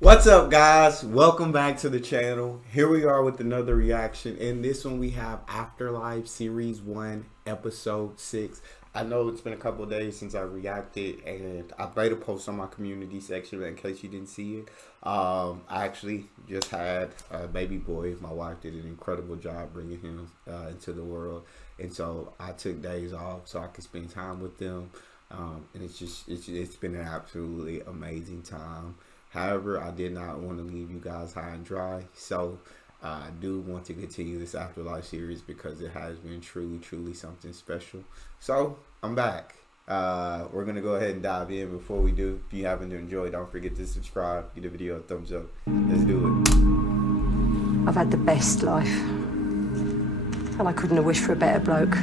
What's up, guys? Welcome back to the channel. Here we are with another reaction. In this one, we have Afterlife Series 1, Episode 6. I know it's been a couple of days since I reacted, and I made a post on my community section in case you didn't see it. I actually just had a baby boy. My wife did an incredible job bringing him into the world, and so I took days off so I could spend time with them. And it's been an absolutely amazing time. However, I did not want to leave you guys high and dry, so I do want to continue this Afterlife series because it has been truly something special. So I'm back. We're gonna go ahead and dive in. Before we do, if you haven't enjoyed, don't forget to subscribe, give the video a thumbs up. Let's do it. I've had the best life, and I couldn't have wished for a better bloke.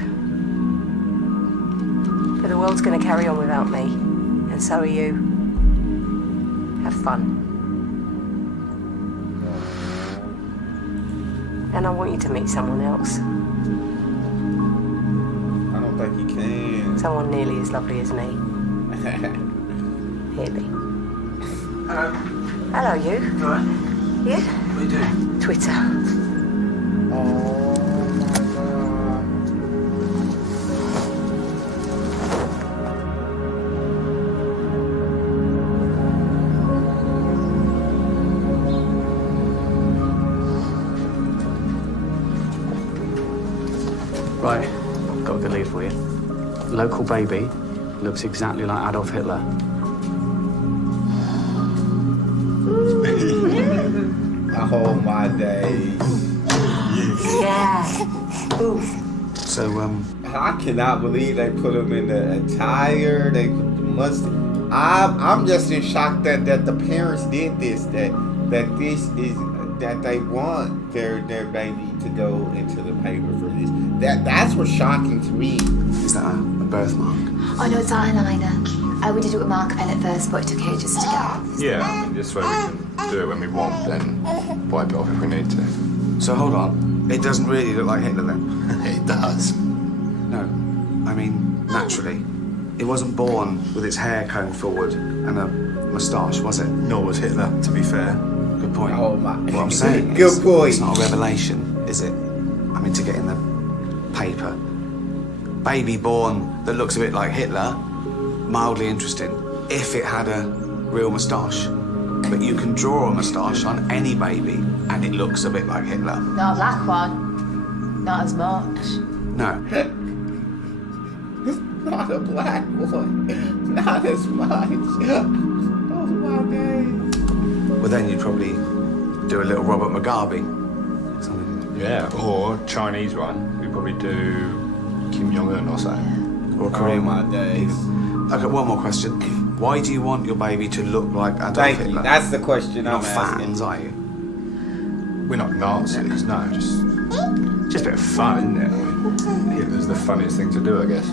But the world's gonna carry on without me, and so are you. Have fun. And I want you to meet someone else. I don't think you can. Someone nearly as lovely as me. Haley. Hello. Hello, you. You alright? You? What are you doing? Twitter. Oh my God. Right, got a good lead for you. Local baby looks exactly like Adolf Hitler. Oh my days. Yeah. Ooh. So, I cannot believe they put him in the attire. They put the mustard. I'm just in shock that the parents did this. That this is that they want their baby to go into the paper for this. That's what's shocking to me. is that a birthmark? Oh no, it's eyeliner. We did it with marker pen at first, but it took ages to get. Yeah, this way we can do it when we want, then wipe it off if we need to. So hold on, it doesn't really look like Hitler then? It does. No, I mean naturally. It wasn't born with its hair combed forward and a moustache, was it? Nor was Hitler, to be fair. Good point. Oh my. What I'm saying Good is, point. it's not a revelation, is it? I mean, to get in the paper. Baby born that looks a bit like Hitler, mildly interesting, if it had a real moustache. But you can draw a moustache on any baby and it looks a bit like Hitler. Not a black one. Not as much. No. Not a black one. Not as much. Oh my days. Well, then you'd probably do a little Robert Mugabe. Something. Yeah, or Chinese one. We probably do Kim Jong-un or something. Or a Oh Korean my one. days. Okay, one more question. Why do you want your baby to look like Adolf Thank Hitler? you. That's the question You're I'm not asking. fans, are you? We're not Nazis, no, just a bit of fun, isn't it? I mean, Hitler's the funniest thing to do, I guess.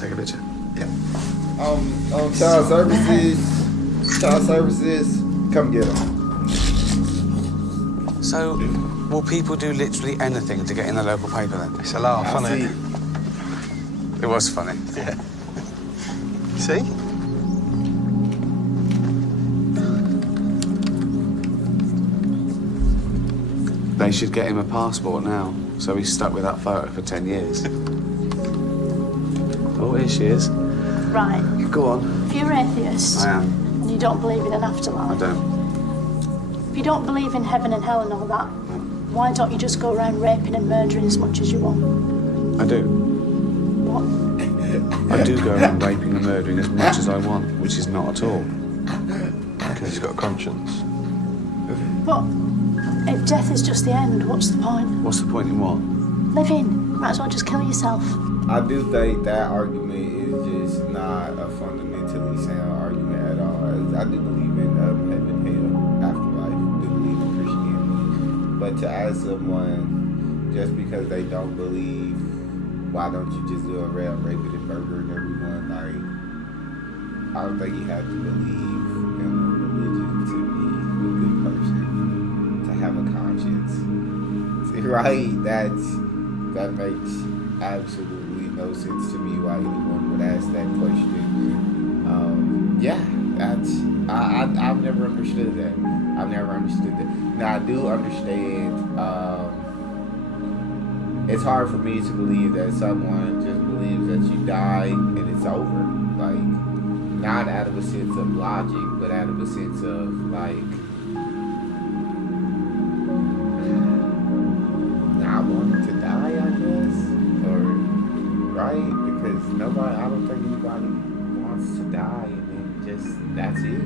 Take a picture. Yeah. Child services, come get them. So, will people do literally anything to get in the local paper then? It's a laugh, I isn't it? see. It was funny. Yeah. See? They should get him a passport now, so he's stuck with that photo for 10 years. Oh, here she is. Right. Go on. If you're atheist I am. and you don't believe in an afterlife, I don't. if you don't believe in heaven and hell and all that, why don't you just go around raping and murdering as much as you want? I do. What? I do go around raping and murdering as much as I want, which is not at all. Because he's got a conscience. But if death is just the end, what's the point? What's the point in what? Living. Might as well just kill yourself. I do think that argument is just not a fundamentally sound argument at all. I do believe in heaven, hell, afterlife. I do believe in Christianity. But to ask someone just because they don't believe, why don't you just do a rape it and murdering everyone? Like, I don't think you have to believe in a religion to be a good person, to have a conscience. Right? That makes absolutely no sense to me why anyone would ask that question. yeah, that's I've never understood that. I've never understood that. Now I do understand. It's hard for me to believe that someone just believes that you die and it's over. Like, not out of a sense of logic, but out of a sense of like not wanting to die, I guess, or right? Because nobody, I don't think anybody wants to die and then just that's it.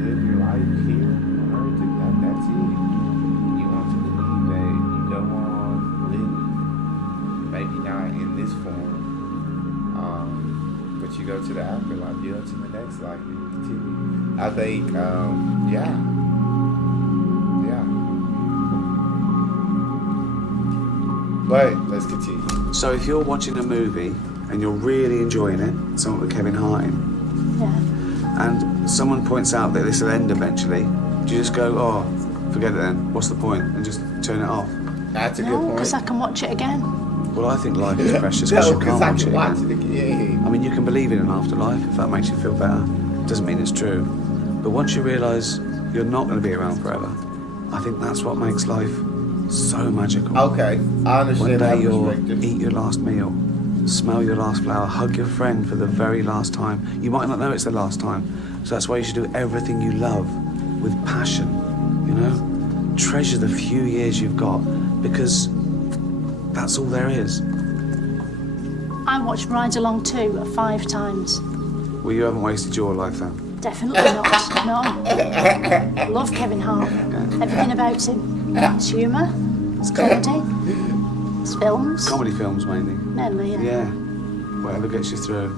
Live your life here on earth and that's it. You want to believe that you go on living, maybe not in this form, but you go to the afterlife, you go to the next life, and you continue. I think, yeah. But let's continue. So if you're watching a movie and you're really enjoying it, something with Kevin Hart in, Yeah. and someone points out that this will end eventually, do you just go, oh, forget it then, what's the point, and just turn it off? That's a good No, point. because I can watch it again. Well, I think life is precious because you can't I watch can it watch again. it again. I mean, you can believe in an afterlife if that makes you feel better. Doesn't mean it's true. But once you realise you're not going to be around forever, I think that's what makes life so magical. Okay, I One understand day that you'll perspective. eat your last meal, smell your last flower, hug your friend for the very last time. You might not know it's the last time, so that's why you should do everything you love with passion, you know? Treasure the few years you've got, because that's all there is. I watched Ride Along 2 5 times. Well, you haven't wasted your life then. Definitely not. No. Love Kevin Hart. Everything about him. His humour, his comedy, his films. Comedy films mainly. Mainly, yeah. Yeah, whatever gets you through.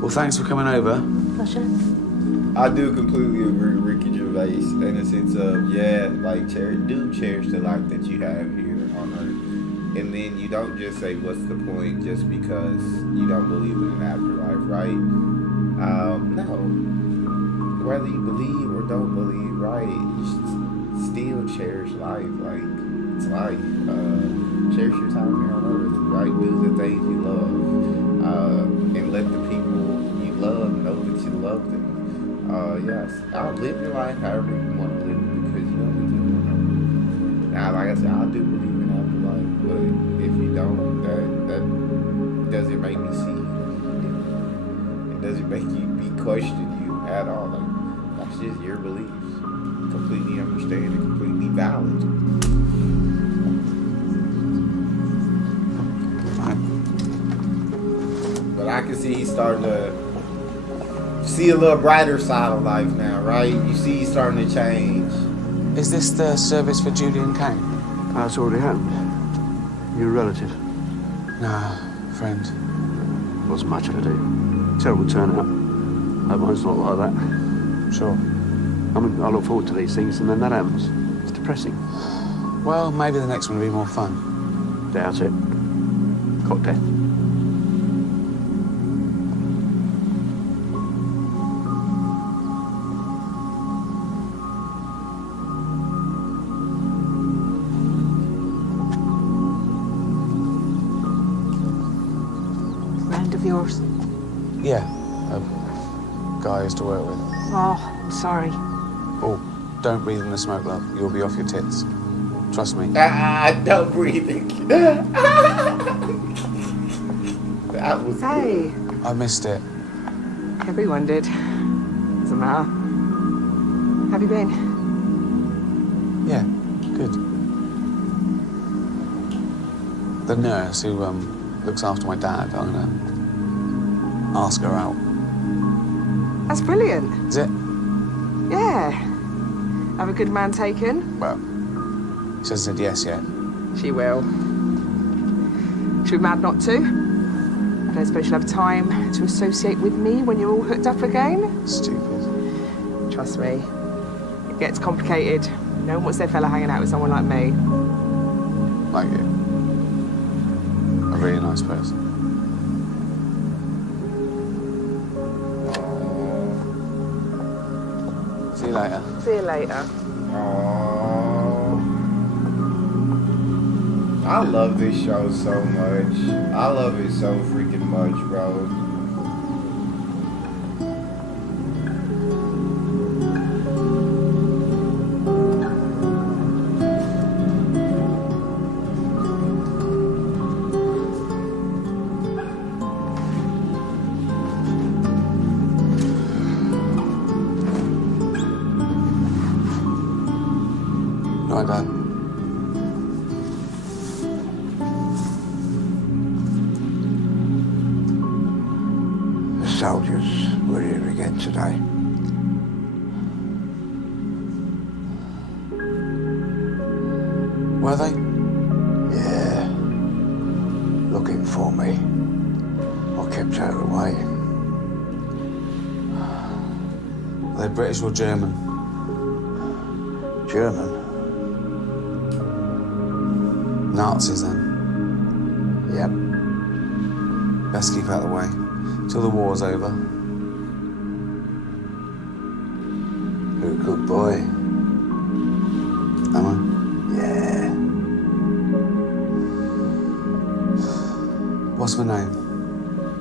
Well, thanks for coming over. Pleasure. I do completely agree with Ricky Gervais in the sense of, yeah, like, cherish the life that you have here on Earth. And then you don't just say, what's the point, just because you don't believe in an afterlife, right? No. Whether you believe or don't believe, right, you should still cherish life. Like, it's life. Cherish your time here on Earth, right? Do the things you love. And let the people you love know that you love them. Yes, I'll live your life however you want to live it because you don't need to live it. Now, like I said, I do believe in afterlife, but if you don't, that doesn't make me see you different. It doesn't make you be questioning you at all. Like, that's just your beliefs. Completely understand and completely valid. But I can see he's starting to see a little brighter side of life now, right? You see he's starting to change. Is this the service for Julian Kane? That's already happened. You're a relative. Nah, friend. Wasn't much of a do. Terrible turnout. Hope mine's not like that. Sure. I mean, I look forward to these things and then that happens. It's depressing. Well, maybe the next one will be more fun. Doubt it. Cocktail. Friend of yours? Yeah, a guy I used to work with. Oh, I'm sorry. Oh, don't breathe in the smoke, love. You'll be off your tits. Trust me. Don't breathe in. That was Hey, I missed it. everyone did. Doesn't matter. Have you been? Yeah, good. The nurse who looks after my dad, I'm gonna ask her out. That's brilliant. Is it? Yeah. Have a good man taken? Well, she hasn't said yes yet. She will. She'll be mad not to. I don't suppose she'll have time to associate with me when you're all hooked up again? Stupid. Trust me. It gets complicated. No one wants their fella hanging out with someone like me. Like you. A really nice person. See you later. See you later. I love this show so much. I love it so freaking much, bro. Bye, Dad. The soldiers were here again today. Were they? Yeah. Looking for me. I kept out of the way. Are they British or German? German? Nazis, then? Yep. Best keep out of the way. Till the war's over. You're a good boy. Am I? Yeah. What's my name?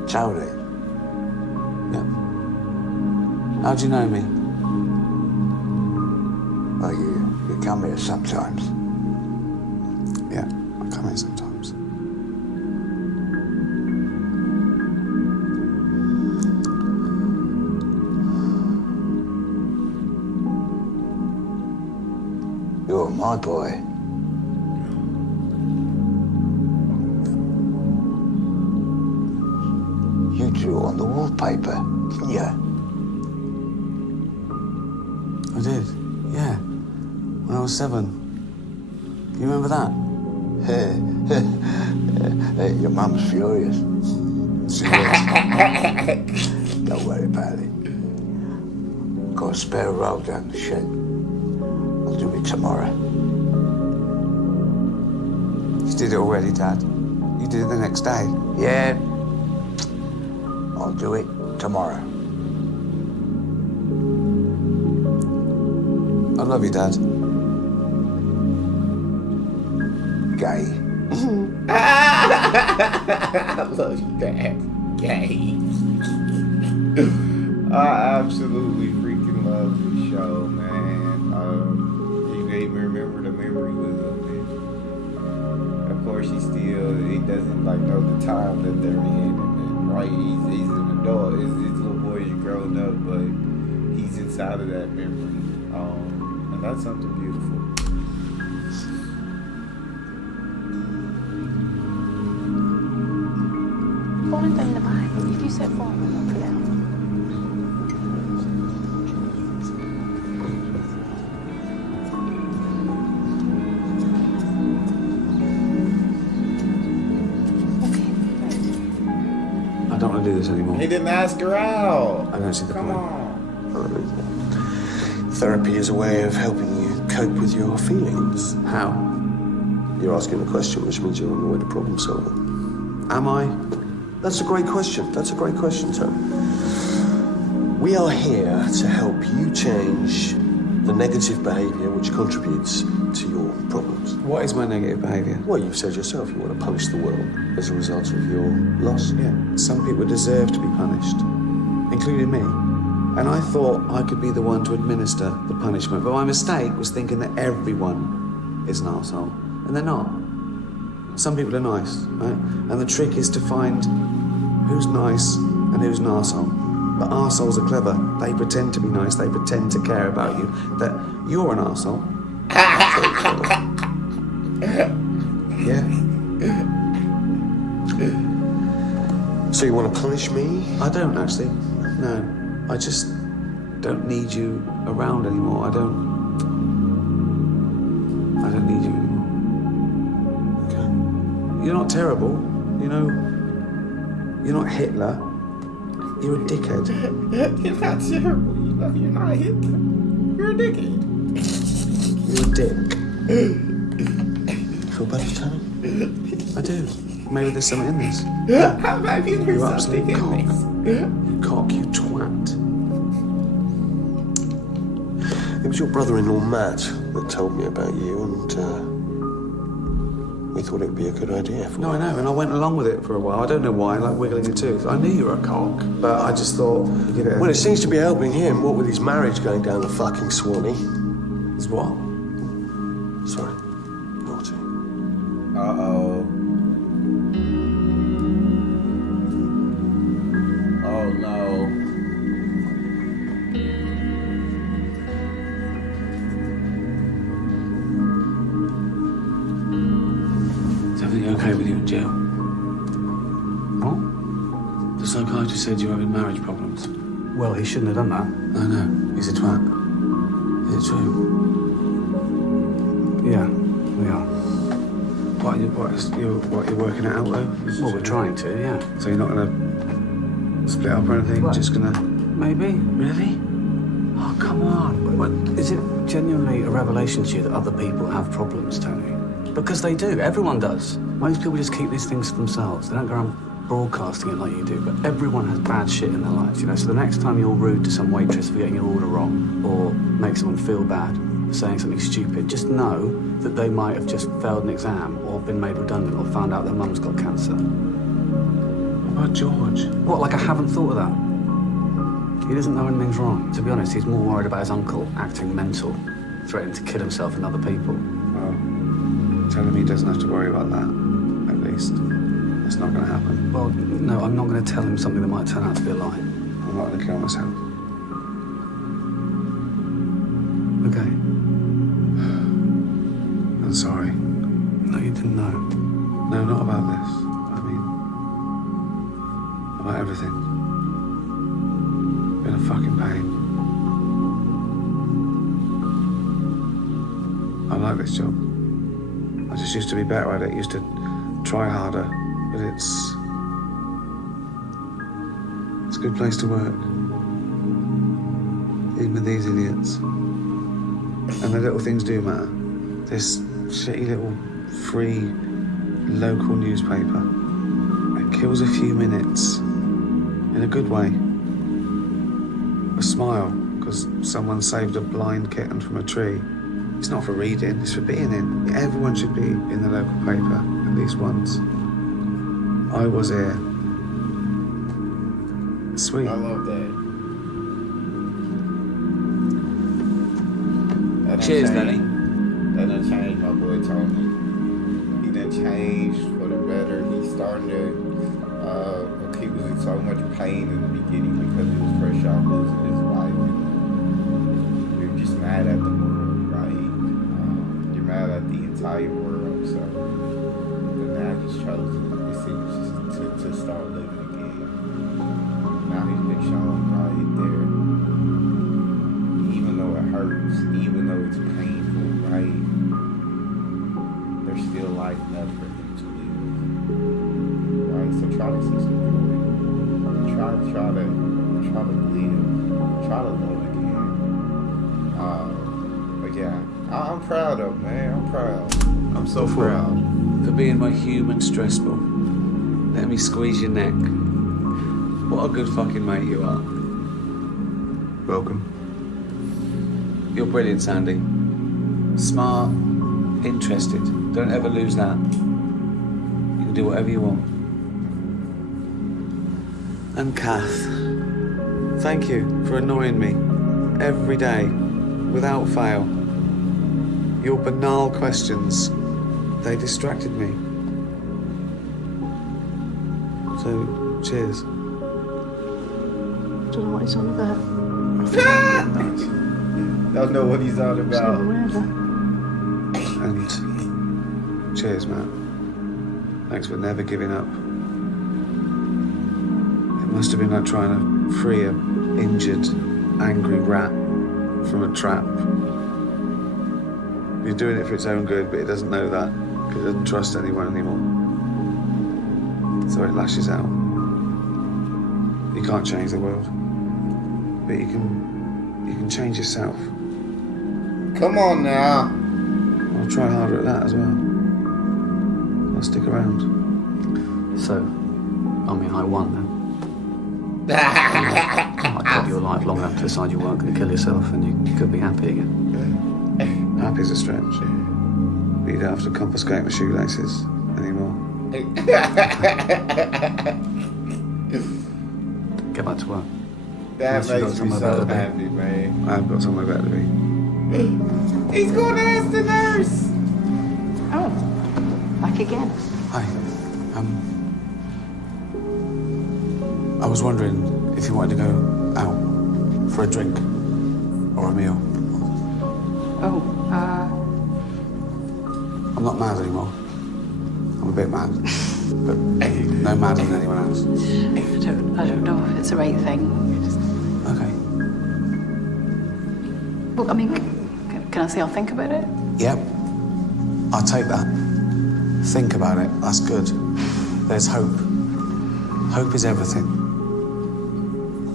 Tony. Yeah. How do you know me? Oh, you come here sometimes. Yeah, I come here sometimes. You're my boy. You drew on the wallpaper, didn't you? I did, yeah. When I was 7. You remember that? Your mum's furious. She is. Don't worry about it. Got a spare roll down the shed. I'll do it tomorrow. You did it already, Dad. You did it the next day. Yeah. I'll do it tomorrow. I love you, Dad. Gay. I love you, Dad. Gay. I absolutely freaking love this show, man. You made me remember the memory with him, and of course he doesn't like know the time that they're in, and right, he's an adult. His little boy is grown up, but he's inside of that memory, and that's something beautiful. Falling down the back. If you sit forward, I'll put it out. I don't want to do this anymore. He didn't ask her out. I don't see the Come point. on. Therapy is a way of helping you cope with your feelings. How? You're asking a question, which means you're on your way to problem solving. Am I? That's a great question. That's a great question, Tom. We are here to help you change the negative behaviour which contributes to your problems. What is my negative behaviour? Well, you've said yourself you want to punish the world as a result of your loss. Yeah, some people deserve to be punished, including me. And I thought I could be the one to administer the punishment, but my mistake was thinking that everyone is an arsehole, and they're not. Some people are nice, right? And the trick is to find who's nice and who's an arsehole. But arseholes are clever. They pretend to be nice, they pretend to care about you, that you're an arsehole. Yeah. So you want to punish me? I don't actually, no. I just don't need you around anymore. I don't need you anymore. Okay. You're not terrible, you know. You're not Hitler. You're a dickhead. You're not terrible. You're not Hitler. You're a dickhead. You're a dick. Feel better, Tony? I do. Maybe there's something in this. Maybe there's You something absolute cock. in this. You cock, you twat. It was your brother-in-law, Matt, that told me about you, and we thought it would be a good idea. No, I know, and I went along with it for a while. I don't know why, like wiggling your tooth. I knew you were a cock, but I just thought, give it a... Well, it seems to be helping him, what with his marriage going down the fucking Swanee. Is what? Sorry. Naughty. Uh-oh. Oh, no. said you're having marriage problems. Well, he shouldn't have done that. I know. He's a twat. Is it true? Yeah, we are. What you're working it out though? Well, we're trying to, yeah. So you're not gonna split up or anything? What? Just gonna... Maybe. Really? Oh, come on. What, is it genuinely a revelation to you that other people have problems, Tony? Because they do. Everyone does. Most people just keep these things to themselves. They don't go around broadcasting it like you do, but everyone has bad shit in their lives, you know? So the next time you're rude to some waitress for getting your order wrong, or make someone feel bad for saying something stupid, just know that they might have just failed an exam, or been made redundant, or found out their mum's got cancer. What about George? What, like I haven't thought of that? He doesn't know anything's wrong. To be honest, he's more worried about his uncle acting mental, threatening to kill himself and other people. Well, tell him he doesn't have to worry about that, at least. It's not going to happen. Well, no, I'm not going to tell him something that might turn out to be a lie. I'm not going to kill myself. Okay. I'm sorry. No, you didn't know. No, not about this. I mean, about everything. Been a fucking pain. I like this job. I just used to be better at it, used to try harder, but it's a good place to work. Even with these idiots. And the little things do matter. This shitty little free local newspaper. It kills a few minutes in a good way. A smile because someone saved a blind kitten from a tree. It's not for reading, it's for being in. Everyone should be in the local paper at least once. I was here. Sweet. I love that. Cheers, Danny. That done changed my boy Tony. He done changed for the better. He's starting to, he was in so much pain in the beginning because he was fresh off losing his wife. You're just mad at the world, right? You're mad at the entire world, so but now he's chosen, it seems, to start living again. Now he's been shown right there. Even though it hurts, even though it's painful, right? There's still life left for him to live. Right? So try to see some joy. Try to live. Try to love again. But yeah, I'm proud of him, man. I'm proud. I'm so proud. For being my human stress ball. Let me squeeze your neck. What a good fucking mate you are. Welcome. You're brilliant, Sandy. Smart, interested. Don't ever lose that. You can do whatever you want. And Kath, thank you for annoying me every day, without fail. Your banal questions, they distracted me. So, cheers. Don't know what it's on about. Don't know what he's on about. And cheers, Matt. Thanks for never giving up. It must have been like trying to free an injured, angry rat from a trap. You're doing it for its own good, but it doesn't know that because it doesn't trust anyone anymore. So it lashes out. You can't change the world, but you can change yourself. Come on now. I'll try harder at that as well. I'll stick around. So, I mean, I won then. I kept your life long enough to decide you weren't going to kill yourself and you could be happy again. Happy's a stretch. But you don't have to confiscate my shoelaces anymore. Get back to work. That Unless you've got makes me somewhere so better to be. happy, man. I've got somewhere better to be. He's going to ask the nurse. Oh, back again. Hi. I was wondering if you wanted to go out for a drink or a meal. I'm not mad anymore. I'm a bit mad. But no madder than anyone else. I don't know if it's the right thing. Okay. Well, I mean, can I say I'll think about it? Yep. I'll take that. Think about it. That's good. There's hope. Hope is everything.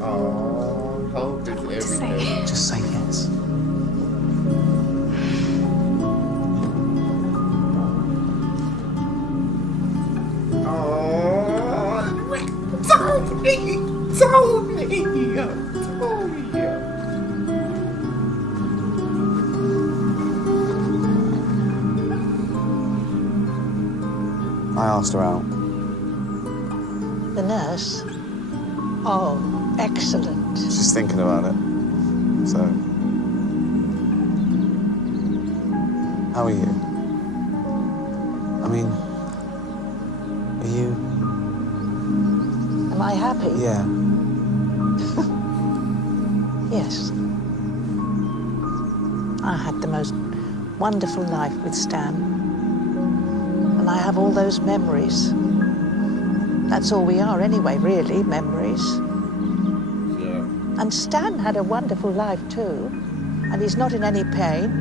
Oh, hope is everything. Just say yes. Tony. I asked her out. The nurse? Oh, excellent. She's thinking about it. So, how are you? I mean, are you? Am I happy? Yeah. Yes. I had the most wonderful life with Stan. And I have all those memories. That's all we are anyway, really, memories. Yeah. And Stan had a wonderful life too. And he's not in any pain.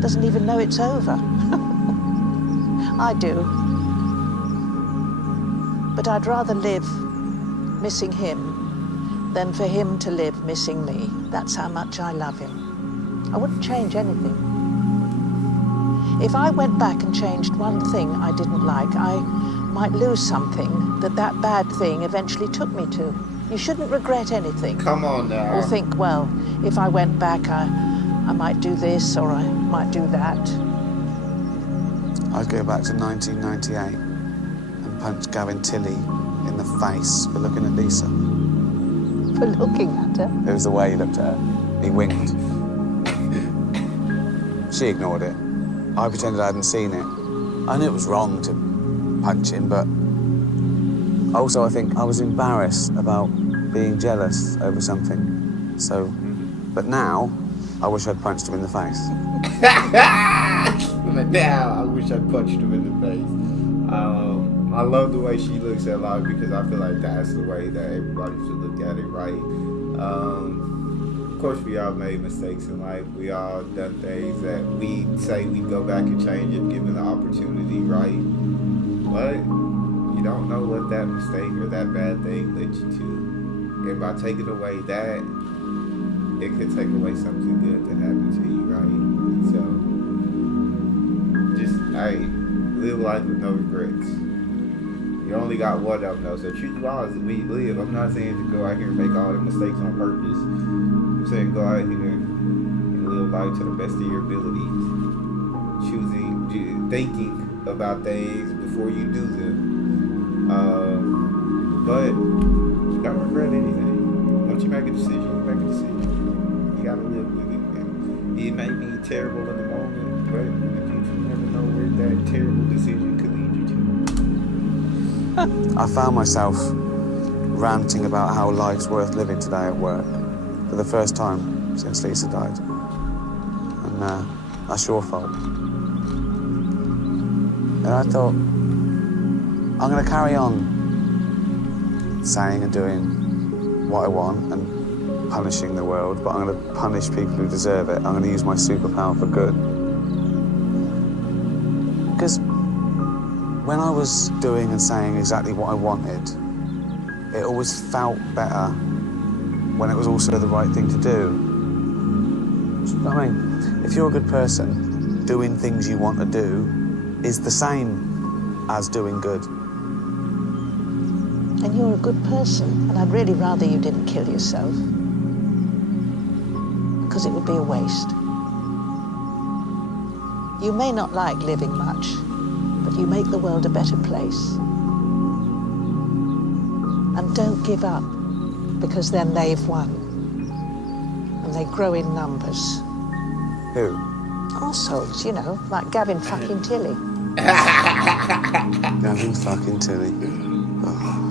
Doesn't even know it's over. I do. But I'd rather live missing him than for him to live missing me. That's how much I love him. I wouldn't change anything. If I went back and changed one thing I didn't like, I might lose something that bad thing eventually took me to. You shouldn't regret anything. Come on now. Or think, well, if I went back, I might do this or I might do that. I'd go back to 1998 and punch Gavin Tilley in the face for looking at Lisa. For looking at her? It was the way he looked at her. He winked. She ignored it. I pretended I hadn't seen it. I knew it was wrong to punch him, but also I think I was embarrassed about being jealous over something. So, but now, I wish I'd punched him in the face. But now, I wish I'd punched him in the face. I love the way she looks at life because I feel like that's the way that everybody should look at it, right? Of course, we all made mistakes in life. We all done things that we say we'd go back and change if given the opportunity, right? But you don't know what that mistake or that bad thing led you to. And by taking away that, it could take away something good that happened to you, right? So, just, hey, live life with no regrets. You only got one of them, though. So choose lives that we live. I'm not saying to go out here and make all the mistakes on purpose. I'm saying go out here and live life to the best of your abilities. Thinking about things before you do them. But don't regret anything. Once you make a decision, make a decision. You gotta live with it. And it may be terrible in the moment, but in the future, you never know where that terrible decision could lead you to. I found myself ranting about how life's worth living today at work for the first time since Lisa died. And that's your fault. And I thought, I'm going to carry on saying and doing what I want and punishing the world, but I'm going to punish people who deserve it. I'm going to use my superpower for good. Because when I was doing and saying exactly what I wanted, it always felt better when it was also the right thing to do. I mean, if you're a good person, doing things you want to do is the same as doing good. And you're a good person, and I'd really rather you didn't kill yourself. Because it would be a waste. You may not like living much, but you make the world a better place. And don't give up, because then they've won. And they grow in numbers. Who? All souls, you know, like Gavin fucking Tilley. Gavin fucking Tilley. Oh.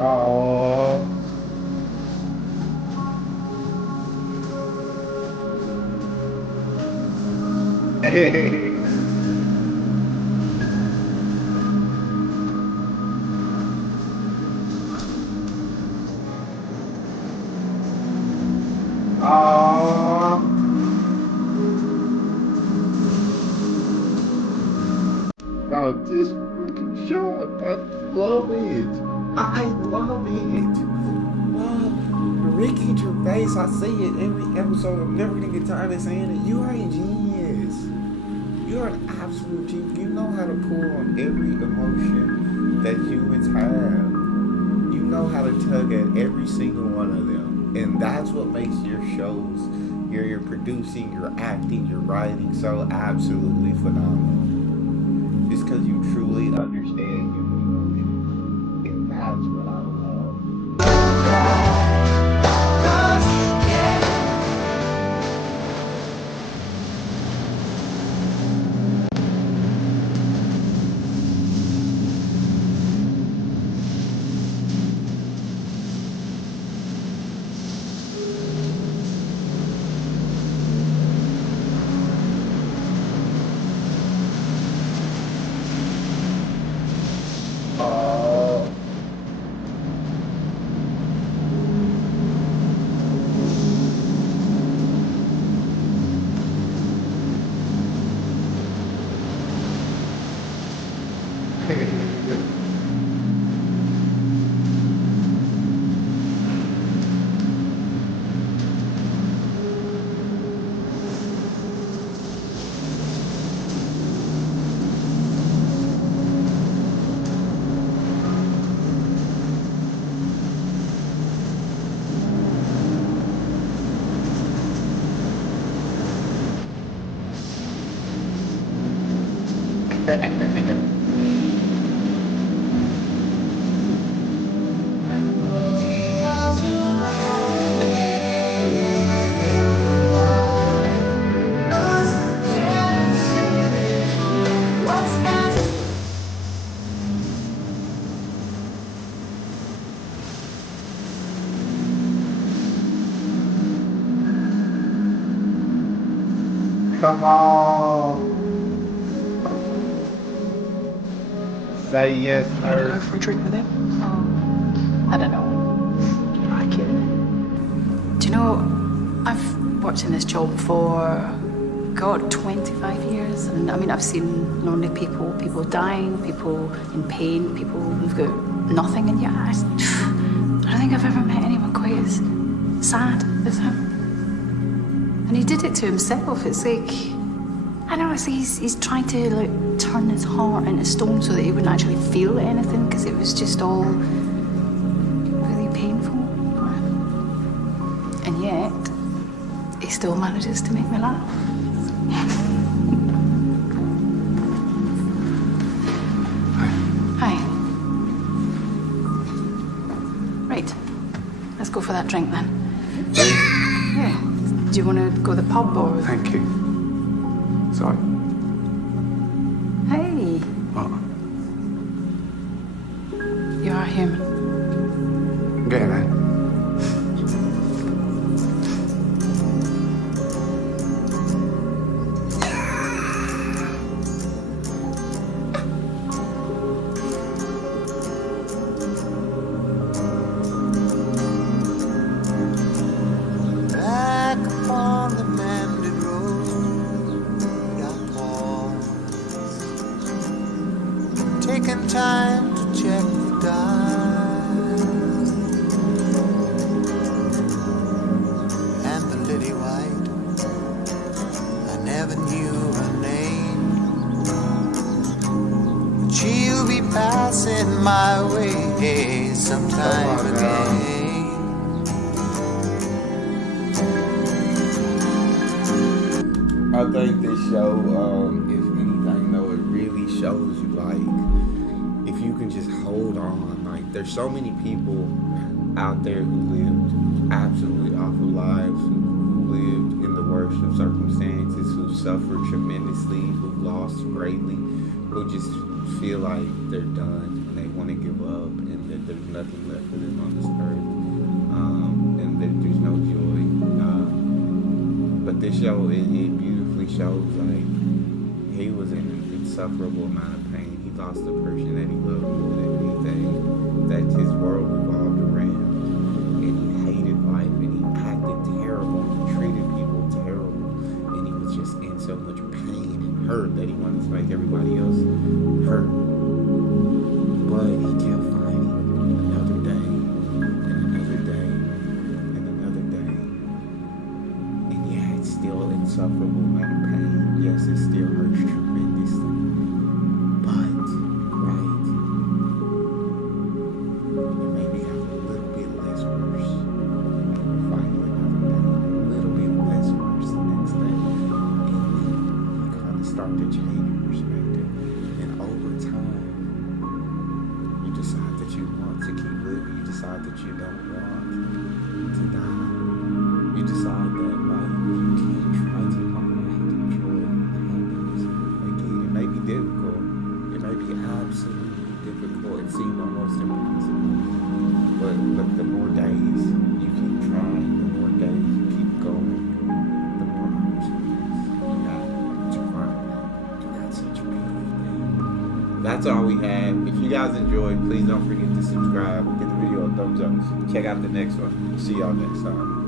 Oh. Oh, this fucking show, I love it. I love it. Ricky Gervais, I say it every episode. I'm never gonna get tired of saying it. You are a genius. You are an absolute genius. You know how to pull on every emotion that humans have. You know how to tug at every single one of them. And that's what makes your shows, your producing, your acting, your writing so absolutely phenomenal. It's because you truly understand human emotion. And that's what I love. Come on. Say yes, sir. Go for a drink with him? I don't know. I can. Do you know, I've worked in this job for, God, 25 years. And I mean, I've seen lonely people, people dying, people in pain, people who've got nothing. And yet, I don't think I've ever met anyone quite as sad as him. And he did it to himself. It's like, I don't know, it's like he's trying to like turn his heart into stone so that he wouldn't actually feel anything, because it was just all really painful for him. And yet, he still manages to make me laugh. Hi. Right. Let's go for that drink then. Yeah. Do you want to go to the pub or? Thank you. Sorry. Hey. What? You are human. I'm getting there. Back upon the mended road, I pause, taking time to check the dial and the lily white. I never knew her name, but she'll be passing my way sometime again. I think this show, if anything, though, it really shows you, like, if you can just hold on. Like, there's so many people out there who lived absolutely awful lives, who lived in the worst of circumstances, who suffered tremendously, who lost greatly, who just feel like they're done and they want to give up and that they're nothing left for them on this earth, and there's no joy. But this show, it beautifully shows like he was in an insufferable amount of pain. He lost the person that he loved more than anything. That his world revolved around, and he hated life, and he acted terrible, and treated people terrible, and he was just in so much pain and hurt that he wanted to make everybody else hurt. But he kept fighting another day, and another day, and another day. And yeah, it's still an insufferable amount of pain. Yes, it still hurts tremendously. But, right, it made me have a little bit less worse. Finally, another day, a little bit less worse the next day. And then you kind of start to change your perspective. And over time, you decide that you want to keep living. You decide that you don't want to die. You decide that, right, you can't try to find joy and happiness again. It may be difficult. It may be absolutely difficult. It seems almost impossible. But the more days you keep trying, the more days you keep going, the more opportunities you have to find that. And that's such a beautiful thing. That's all we have. If you guys enjoyed, please don't forget to subscribe. Give the video a thumbs up. Check out the next one. See y'all next time.